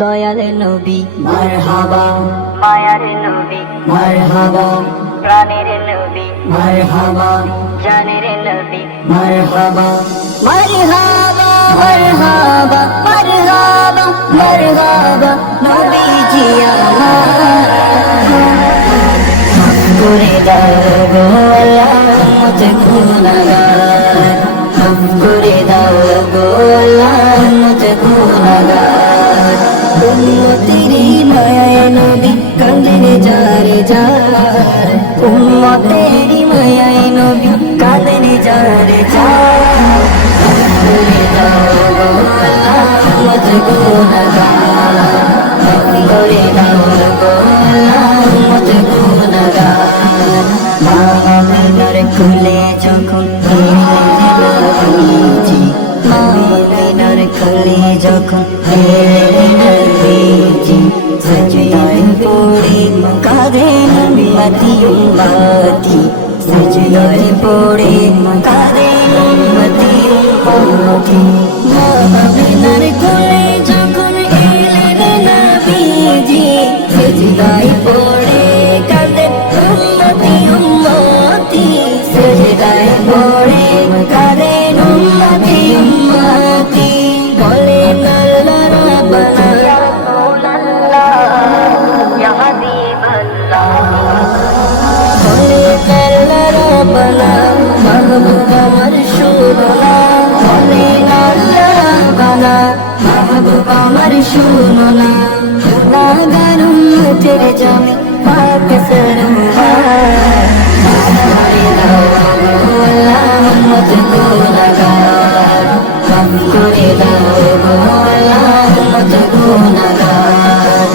দয়াল নবী মারহাবা, মায়ার নবী মারহাবা, প্রাণের নবী মারহাবা, জানের নবী মারহাবা, মারহাবা মারহাবা মারহাবা মারহাবা নবীজি আমার করে দাও গো আল্লাহ মুঝে গুনাহগার, মাফ করে দাও গো আল্লাহ মুঝে গুনাহগার। উম্মতেরি মায়ায় নবী কাঁদেন যারে যার, উম্মতেরি মায়ায় নবী কাঁদেন যারে যার, মাফ করে দাও গো আল্লাহ মুঝে গুনাহগার, মাফ করে দাও গো আল্লাহ মুঝে গুনাহগার। মা আমিনার কোলে যখন নবীজি, মা আমিনার কোলে যখন নবীজি, সজদায় পড়ে কাঁদেন উম্মতি উম্মতি, সজদায় পড়ে কাঁদেন উম্মতি উম্মতি। মা আমিনার কোলে যখন এলেন নবীজি, সজদায় পড়ে কাঁদেন উম্মতি উম্মতি, সজদায় পড়ে কাঁদেন উম্মতি উম্মতি। বলেন আল্লাহ রাব্বানা ইয়া রাসূলুল্লাহ ইয়া হাবিবাল্লাহ, বলেন আল্লাহ রাব্বানা মাহবুব আমার শুনো না, বলেন আল্লাহ রাব্বানা মাহবুব আমার শুনো না। গুনাহগার উম্মতের জামি পাক সরওয়ার, মাফ করে দাও গো আল্লাহ মুঝে গুনাহগার, মাফ করে দাও গো আল্লাহ মুঝে গুনাহগার।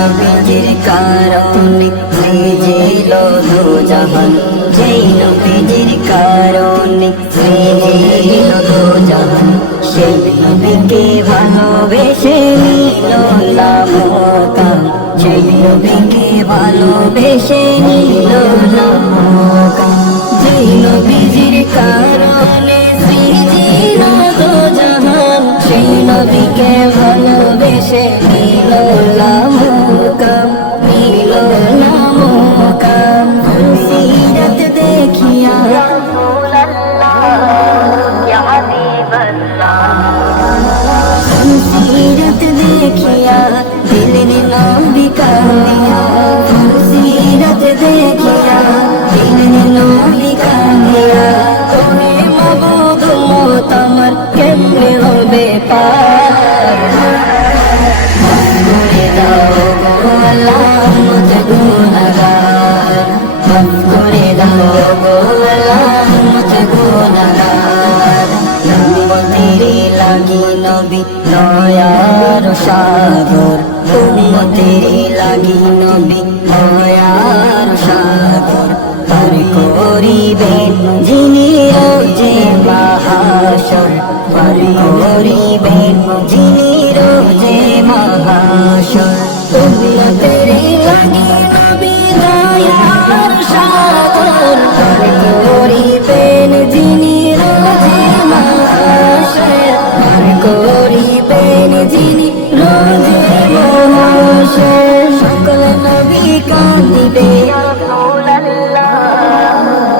নবীজির কারণে ভিজেল দোজাহান, যেই নবীজির কারণে ভিজেল দোজাহান, সেই নবীকে ভালোবেসে নিল না মোকাম, সেই নবীকে ভালোবেসে নিল না মোকাম। যেই নবীজির কারণে ভিজেল দোজাহান, সেই নবীকে ভালোবেসে নিল না মোকাম, নিল না মোকাম। সিরাত দেখিয়া ইয়া রাসূলুল্লাহ ইয়া হাবিবাল্লাহ, সিরাত দেখিয়া দিলেন নবী কাঁদিয়া, সিরাত দেখিয়া দিলেন নবী কাঁদিয়া। ওহে মাবুদ উম্মত আমার কেমনে হবে পার, মাফ করে দাও গো আল্লাহ মুঝে গুনাহগার, মাফ করে দাও গো আল্লাহ মুঝে গুনাহগার। উম্মতেরি লাগি নবী দয়ার সাগর, উম্মতেরি লাগি নবী দয়ার সাগর, পার করিবেন যিনি রোজে মাহাশর, পার করিবেন যিনি রোজে মাহাশর। উম্মতেরি লাগি নবী দয়ার সাগর, পার করিবেন যিনি রোজে মাহাশর, পার করিবেন যিনি রোজে মাহাশর। সকল নবী কাঁদিবে ইয়া রাসূলুল্লাহ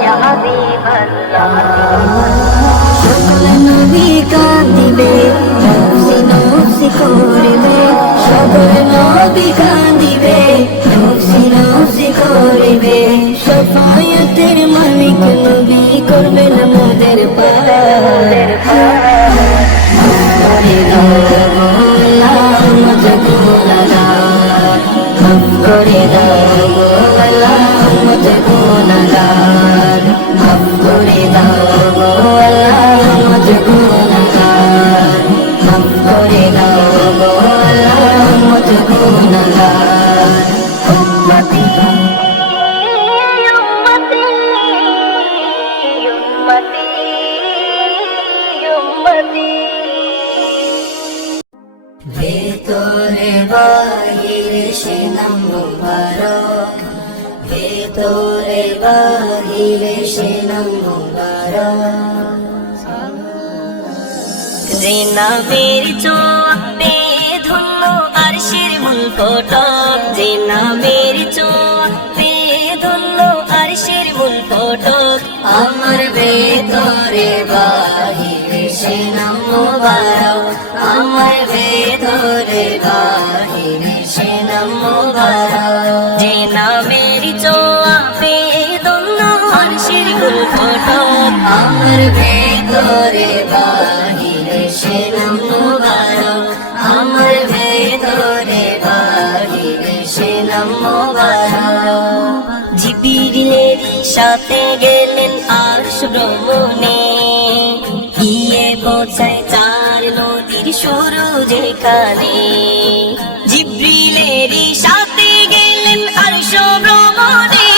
ইয়া হাবিবাল্লাহ, সকল নবী কাঁদিবে নফসি নফসি করবে, সকল নবী কাঁদিবে নফসি নফসি করবে। শাফায়াতের মালিক নবী করবেন মোদের পার, মাফ করে দাও গো আল্লাহ মুঝে গুনাহগার, মাফ করে দাও গো আল্লাহ মুঝে গুনাহগার, মাফ করে দাও গো আল্লাহ মুঝে গুনাহগার, মাফ করে দাও গো আল্লাহ মুঝে গুনাহগার। উম্মতি উম্মতি উম্মতি উম্মতি, ভেতরে বাহিরে সে নাম মুবারক, ভেতরে বাহিরে সে নাম মুবারক। যে নামের চোখ পেয়ে ধন্য ফটক, যে নামের ছোঁয়া পেয়ে ধন্য আরশের মূল ফটক। আমার ভেতরে বাহিরে সে নাম মোবারক, আমার ভেতরে বাহিরে সে নাম মোবারক। যে নামের ছোঁয়া পেয়ে ধন্য আরশের মূল ফটক। আমার ভেতরে বাহিরে সে নাম মোবারক, আমার ভেতরে বাহিরে সে নাম মোবারক। জিবরিলের সাথে গেলেন আরশ ভ্রমণে, গিয়ে পৌঁছায় চার নদীর শুরু যেখানে। জিবরিলের সাথে গেলেন আরশ ভ্রমণে,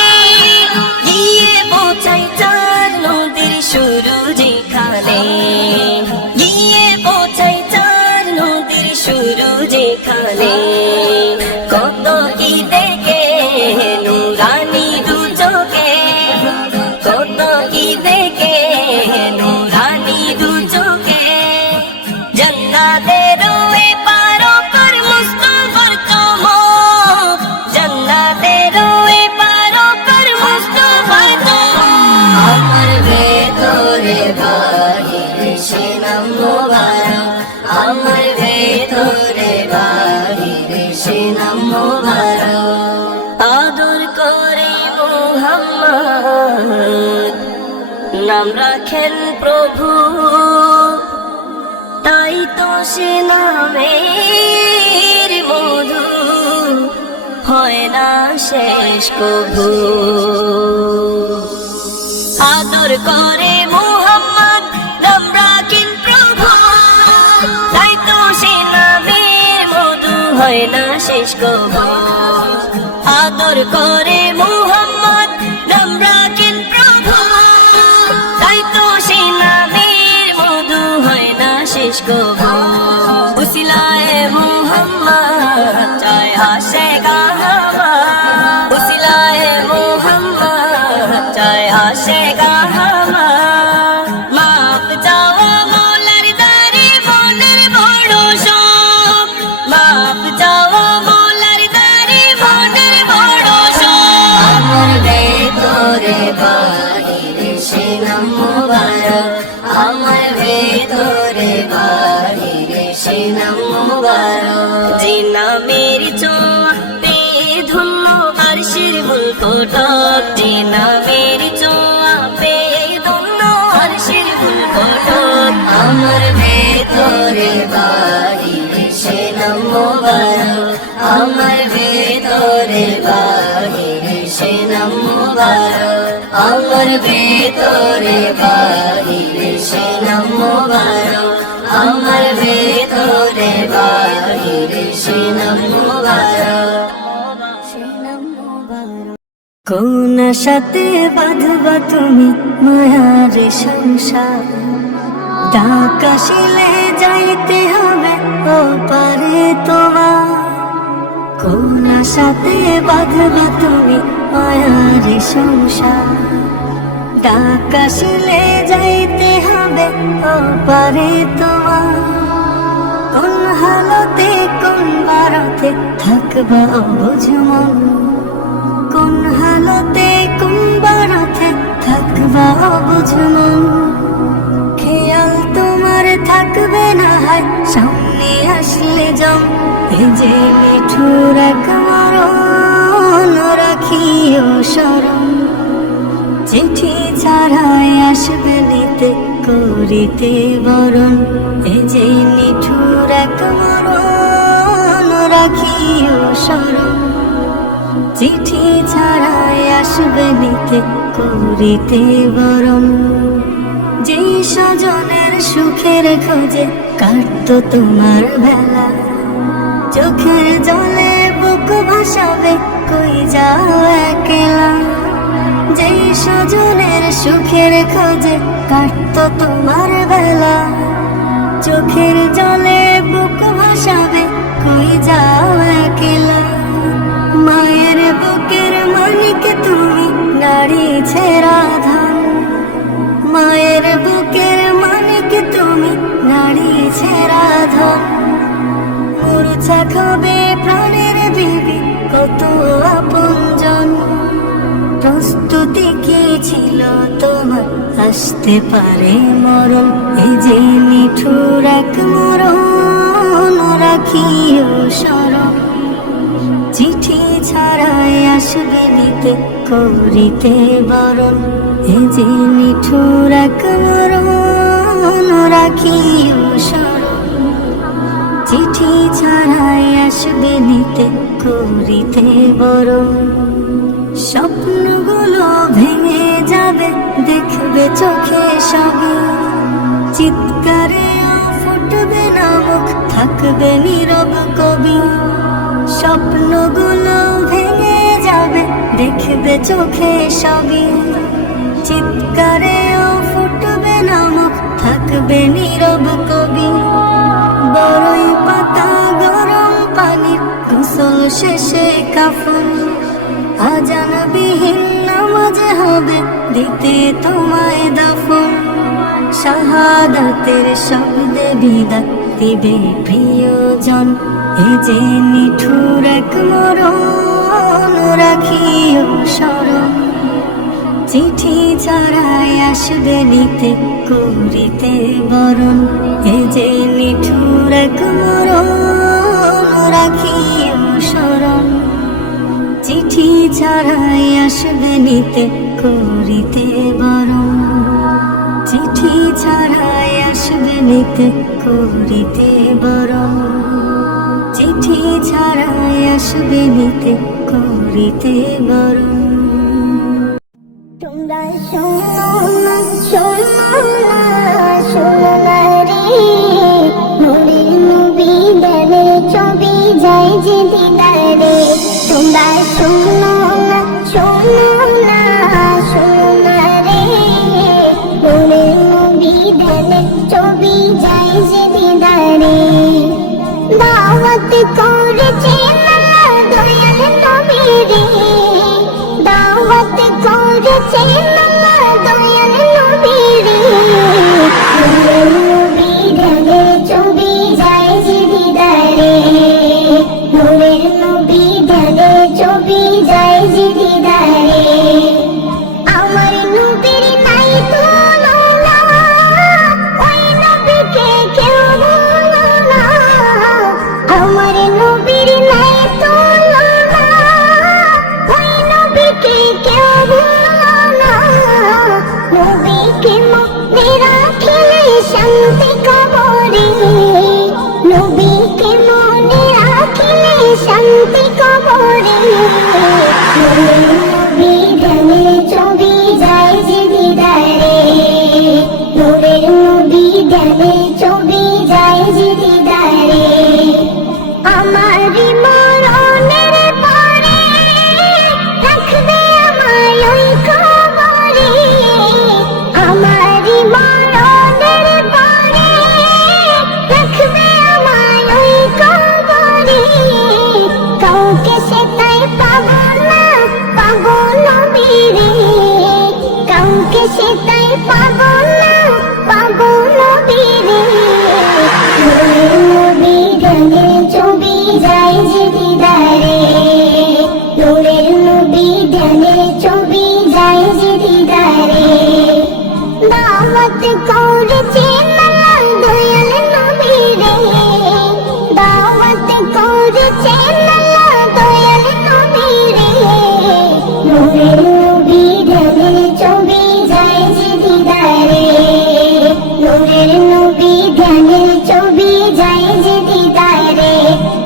গিয়ে পৌঁছায় চার নদীর শুরু যেখানে। গিয়ে পৌঁছায় চার নদীর শুরু যেখানে। কত কি দেখে নুরানি দু চোখে, কত কি দেখে নুরানি দু চোখে। জান্নাতের ওই পারকর মুস্তাফার চমক, জান্নাতের ওই পারকর মুস্তাফার চমক। আমার ভেতরে বাহিরে সে নাম মোবারক, আমার ভেতরে বাহিরে সে নাম মোবারক। আদর করে মুহাম্মদ নাম রাখেন প্রভু, তাই তো সে নামের মধু হয় না শেষ কভু। আদর করে মুহাম্মদ নাম রাখেন প্রভু, তাই তো সে নামের মধু হয় না শেষ কভু। আদর করে মুহাম্মদ নাম রাখেন প্রভু, তাই তো সে নামের মধু হয় না শেষ কভু। উসিলায়ে মুহাম্মদ চায় হাসে গাহামা, উসিলায়ে মুহাম্মদ চায় হাসে গাহামা। মাপ চাওয়া মৌলার দারে মনের বড় শোক, মাপ চাওয়া মৌলার দারে মনের বড় শোক। আমার ভেতরে বাহিরে সে নাম মোবারক, আমার ভেতরে বাহিরে সে নাম মোবারক। যে নামের ছোঁয়া পেয়ে ধন্য আরশের মূল ফটক, যে নামের ছোঁয়া পেয়ে ধন্য আরশের মূল ফটক। আমার ভেতরে বাহিরে সে নাম মোবারক, আমার ভেতরে বাহিরে সে নাম মোবারক, আমার ভেতরে বাহিরে সে নাম মোবারক, আমার ভেতরে বাহিরে সে নাম মোবারক। কোন সাথে বাঁধবা তুমি মায়ার সংসার, ডাকাশিলে যাইতে হবে ও পারে তোমার। কোন সাথে বাঁধবা তুমি মায়ার সংসার, ডাকাশিলে যাইতে হবে ও পারে তোমার। কোন হালতে কোন বারতে থাকবা অবুঝ মন, কোন হালতে কোন বারতে থাকবা অবুঝ মন। খেয়াল তোমার থাকবে না হয় সামনে আসলে জম, এই যে মিঠুর এক মরণ রাখিও স্মরণ। চিঠি ছাড়াই আসবে নিতে করিতে বরণ, এই যে মিঠুর এক মরণ রাখিও স্মরণ। চিঠি ছাড়াই আসবে নিতে করিতে বরণ। যেই স্বজনের সুখের খোঁজে কাটতো তোমার বেলা, চোখের জলে বুক ভাসাবে কই যাও একলা। যেই স্বজনের সুখের খোঁজে কাটতো তোমার বেলা, চোখের জলে বুক ভাসাবে কই যাও একলা। মায়ের বুকের মানিক তুমি নারী ছেড়া ধান, মায়ের বুকের মানিক তুমি নারী ছেড়া ধন। মূর্ছা খাবে প্রাণের বিবি কত আপনজন। প্রস্তুতি কি ছিল তোমার, আসতে পারে মরণ, এই যে নিঠুর এক মরণ রাখিও স্মরণ। চিঠি ছাড়াই আসবে নিতে করিতে বরণ, এই যে নিঠুর এক মরণ রাখিও স্মরণ। চিঠি ছাড়াই আসবে নিতে করিতে বরণ। স্বপ্নগুলো ভেঙে যাবে দেখবে চোখে সবে, চিৎকারে ফুটবে না মুখ, থাকবে নীরব কবি। স্বপ্নগুলো ভেঙে যাবে দেখবে চোখে সবে, চিৎকারে ফুটবে না মুখ, থাকবে নীরব কবি। বড়ই পাতা গরম পানির গোসল শেষে কাফন, আজানবিহীন নামাজ হবে দিতে তোমায় দাফন। শাহাদাতের শব্দে বিদায় দিবে প্রিয়জন, এ যে নিঠুর এক মরণ রাখিও স্মরণ। চিঠি ছাড়াই আসবে নিতে করিতে বরণ, এ যে নিঠুর এক মরণ রাখিও স্মরণ। চিঠি ছাড়াই আসবে নিতে করিতে বরণ, চিঠি ছাড়াই আসবে নিতে করিতে বরণ। চিঠি ছাড়াই আসবে নিতে করিতে বরণ। তোমরা শোনো না, শোনো না, শোনো না রে, নূরের নবী দেবে ছবি যায় যে দিদারে। তোমরা শোনো না, শোনো না, শোনো না রে, নূরের নবী দেবে ছবি যায় যে দিদারে। দাওয়াত করেছে আল্লাহ দয়াল নবী রে, দাওয়াত করেছে আল্লাহ দয়াল নবী রে। নূরের নবী দেবে ছবি যায় যে দিদারে, নূরের নবী দেবে ছবি যায় যে দিদারে। আমার নবীর নাই তুলনা, ওই নবীকে কেউ ভুলো না। আমার নবীর নাই তুলনা, ওই নবীকে কেউ ভুলো না। নবীকে মনে রাখিলে শান্তি কবরে, নবীকে মনে রাখিলে শান্তি কবরে। নূরের নবী দেবে ছবি যায় যে দিদারে, নূরের নবী দেবে ছবি যায় যে দিদারে। আমার মরণের পরে রাখবে আমায় ওই কবরে, আমার মরণের পরে রাখবে আমায় ওই কবরে। কাউকে সেটাই পাবো না, পাবো নবী রে, কাউকে সেটাই পাবো না, পাবো নবী রে। নূরের নবী দেবে ছবি যায় যে দিদারে, নূরের নবী দেবে ছবি যায় যে দিদারে। দাওয়াত করেছে আল্লাহ দয়াল নবী রে, দাওয়াত করেছে আল্লাহ দয়াল নবী রে। নূরের নবী দেবে ছবি যায় যে দিদারে, নূরের নবী দেবে ছবি যায় যে দিদারে।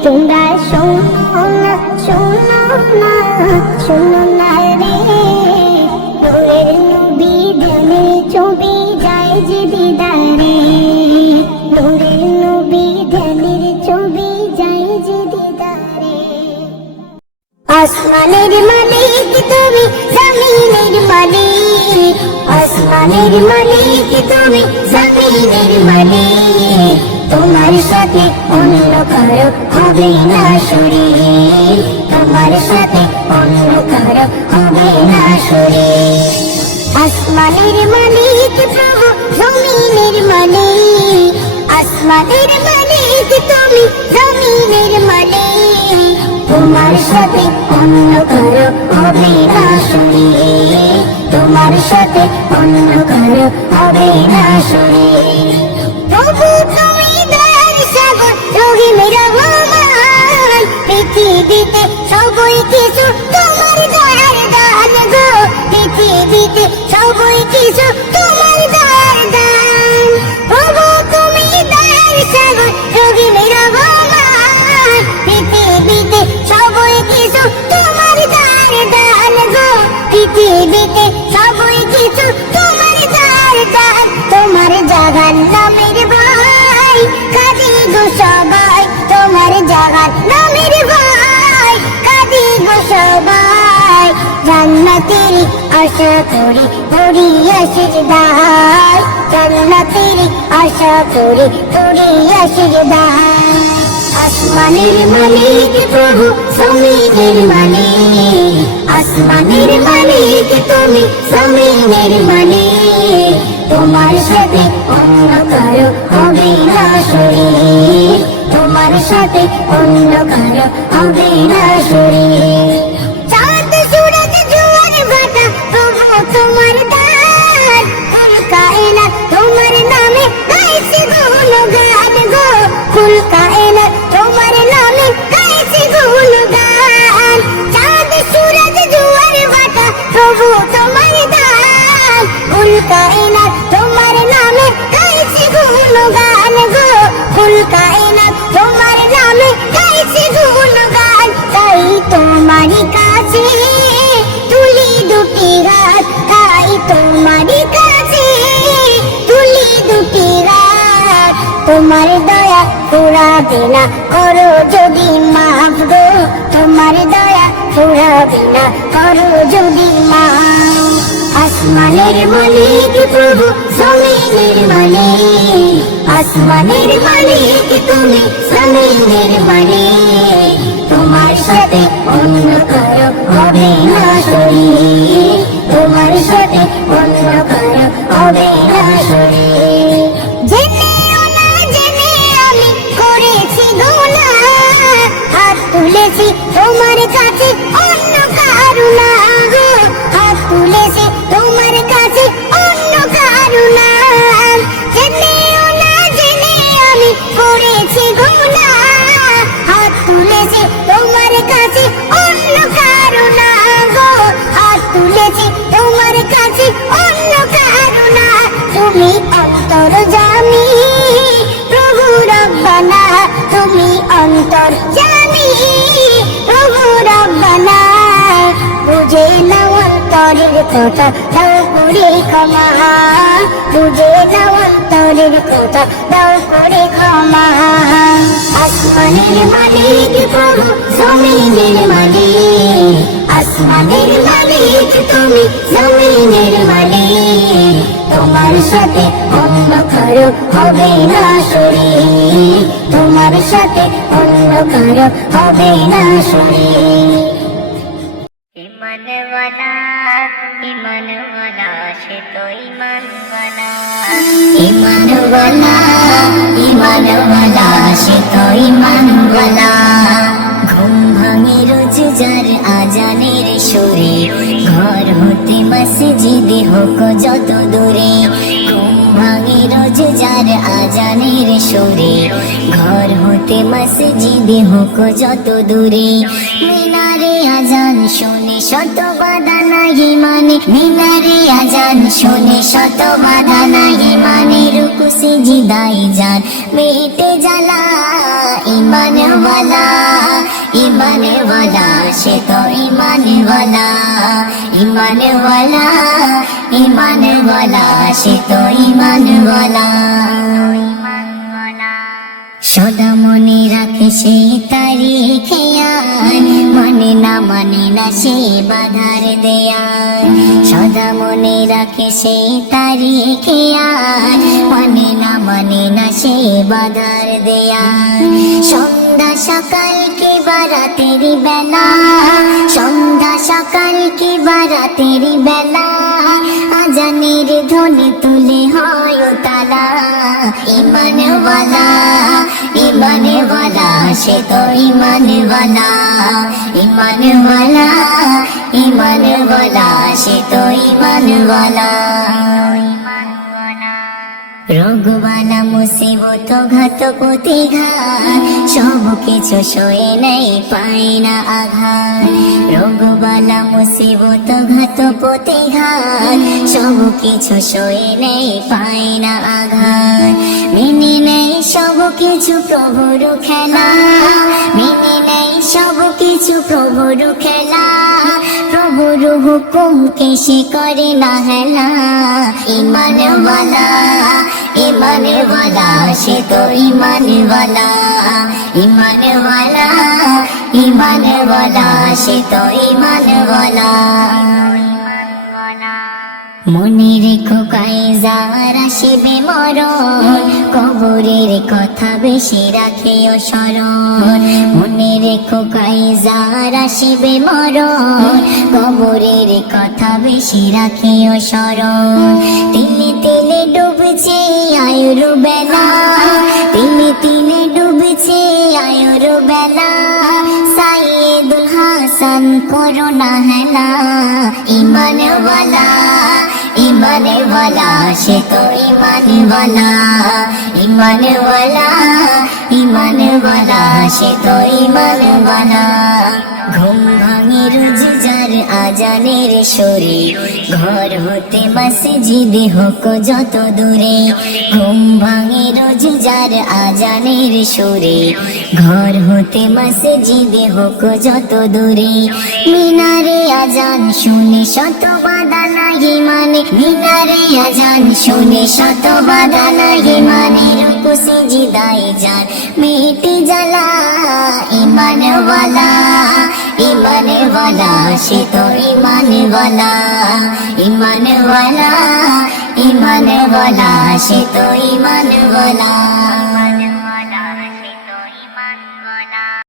তোমরা শোনো না, শোনো না, শোনো না রে, নূরের নবী দেবে ছবি যায় যে দিদারে, নূরের নবী দেবে ছবি যায় যে দিদারে। আসমানের মালিক তুমি, জমিনের মালিক, আসমানের মালিক তুমি, জমিনের মালিক। তোমার সাথে অন্য কারো হবে না শরীক, তোমার সাথে অন্য কারো হবে না শরীক। আসমানের মালিক প্রভু, জমিনের মালিক, আসমানের মালিক তুমি, জমিনের মালিক। তোমার সাথে অন্য কারো হবে না শুনি, তোমার সাথে অন্য কারো হবে না শুনি। প্রভু তুমি দয়ার সাগর রহিম রহমান, পৃথিবীতে সবই কিছু তোমার দয়ার দান গো, পৃথিবীতে সবই কিছু তোমার দয়ার দান। প্রভু তুমি দয়ার সাগর রহিম রহমান, পৃথিবীতে সবই কিছু তোমার দয়ার দান গো, পৃথিবীতে সবই কিছু তোমার দয়ার দান। তোমার জাগান নামের ভাই কাঁদি গো সবাই, তোমার জাগান নামের ভাই কাঁদি গো সবাই। জান্নাতের আশা করি পড়িয়া সিজদায়, জান্নাতের আশা করি পড়িয়া সিজদায়। আসমানের মালিক প্রভু জমিনের মালিক, আসমানের মালিক তুমি জমিনের মালিক, তোমার সাথে অন্য কারো হবে না শরীক, তোমার সাথে অন্য কারো হবে না শরীক। চাঁদ সূরজ জোয়ার ভাটা প্রভু তোমার দান, কুল কায়নাত তোমার নামে গাইছে গুণগান গো, কুল কায়নাত তোমার নামে গাইছে গুণগান। চাঁদ সূরজ জোয়ার ভাটা প্রভু তোমার দান, কুল কায়নাত তোমার নামে গাইছে গুণগান গো, কুল কায়নাত তোমার নামে গাইছে গুণগান। তাই তোমারই কাছে তুলি দুটি হাত, তাই তোমারই কাছে তুলি দুটি হাত। তোমার দয়া ফুরাবে না করো যদি মাফ গো, তোমার দয়া ফুরাবে না করো যদি মাফ। আসমানের মালিক প্রভু জমিনের মালিক, আসমানের মালিক তুমি জমিনের মালিক, তোমার সাথে অন্য কারো হবে না শরীক, তোমার সাথে অন্য কারো হবে না শরীক। জেনেও না জেনে আমি করেছি গুনাহ, হাত তুলেছি তোমার কাছে অন্য কারো না গো, হাত তুলেছি তোমার কাছে অন্য কারো না। জেনেও না জেনে আমি করেছি গুনাহ, হাত তুলেছি তোমার কাছে অন্য কারো না গো, হাত তুলেছি তোমার কাছে অন্য কারো না। তুমি অন্তর্যামী প্রভু রব্বানা, তুমি অন্তর্যামী প্রভু রব্বানা, বুঝে নাও অন্তরের কথা দাও করে ক্ষমা, বুঝে নাও অন্তরের কথা দাও করে ক্ষমা। আসমানের মালিক প্রভু জমিনের মালিক, আসমানের মালিক তুমি জমিনের মালিক, তোমার সাথে অন্য কারো হবে না শরীক, তোমার সাথে অন্য কারো হবে না শরীক। ইমানওয়ালা ইমানওয়ালা সে তো ইমানওয়ালা, ইমানওয়ালা ইমানওয়ালা সে তো ইমানওয়ালা। ঘুম ভাঙে রোজ যার আজানের সুরে, ঘর হতে মসজিদে হোক যত দূরে। ঘুম ভাঙে রোজ যার আজানের সুরে, ঘর হতে মসজিদে হোক যত দূরে। মিনারে আজান শুনে শত বাধা নাই মানে, মিনারে আজান শুনে শত বাধা নাই মানে, রুকু সিজদায় যান মেটে জ্বালা। ইমানওয়ালা ইমানওয়ালা সে তো ইমানওয়ালা, ইমানওয়ালা ইমানওয়ালা সে তো ইমানওয়ালা। সদা মনে রাখে সে তারি খেয়াল, মানে না সে বাধার দেয়াল। সদা মনে রাখে সে তারি খেয়াল, মানে না সে বাধার দেয়াল। সন্ধ্যা সকাল কি বারাতেরি বেলা, সন্ধ্যা সকাল কি বারাতেরি বেলা, আজানের ধ্বনি তুলে হয় তালা। ইমানওয়ালা ইমানওয়ালা সে তো ইমানওয়ালা, ইমানওয়ালা ইমানওয়ালা সে তো ইমানওয়ালা রোগবালা মুসিবত ঘাত প্রতিঘাত সব কিছু সয়ে নেই পায় না আঘাত রোগবালা মুসিবত ঘাত প্রতিঘাত সব কিছু সয়ে নেই পায় না আঘাত মেনে নেই সব কিছু প্রভুর খেলা মেনে নেই সব কিছু প্রভুর খেলা প্রভুর হুকুমকে সে করে না হেলা ইমানওয়ালা ইমানওয়ালা সে তো ইমানওয়ালা ইমানওয়ালা ইমানওয়ালা সে তো ইমানওয়ালা মনে রেখো কায়জার আসিবে মরণ কবরের কথা বেশি রাখিও স্মরণ মনে রেখো কায়জার আসিবে মরণ কবরের কথা বেশি রাখিও স্মরণ তিলে তিলে ডুবছে আয়ুর বেলা তিলে তিলে ডুবছে আয়ুর বেলা সাইয়েদুল হাসান করোনা হেলা ইমানওয়ালা ইমানওয়ালা সে তো ইমানওয়ালা ইমানওয়ালা ইমানওয়ালা সে তো ইমানওয়ালা ঘুম ভাঙে রোজ যার আজানের সুরে ঘর হতে মসজিদে হোক যত দূরে ঘুম ভাঙে রোজ যার আজানের সুরে ঘর হতে মসজিদে হোক যত দূরে মিনারে আজান শুনে শত বাধা লাগে মানে মিনারে আজান শুনে শত বাধা লাগে মানে রুকুসে জিদায় যান মেটে জ্বালা ইমানওয়ালা ইমানওয়ালা সে তো ইমানওয়ালা ইমানওয়ালা ইমানওয়ালা সে তো ইমানওয়ালা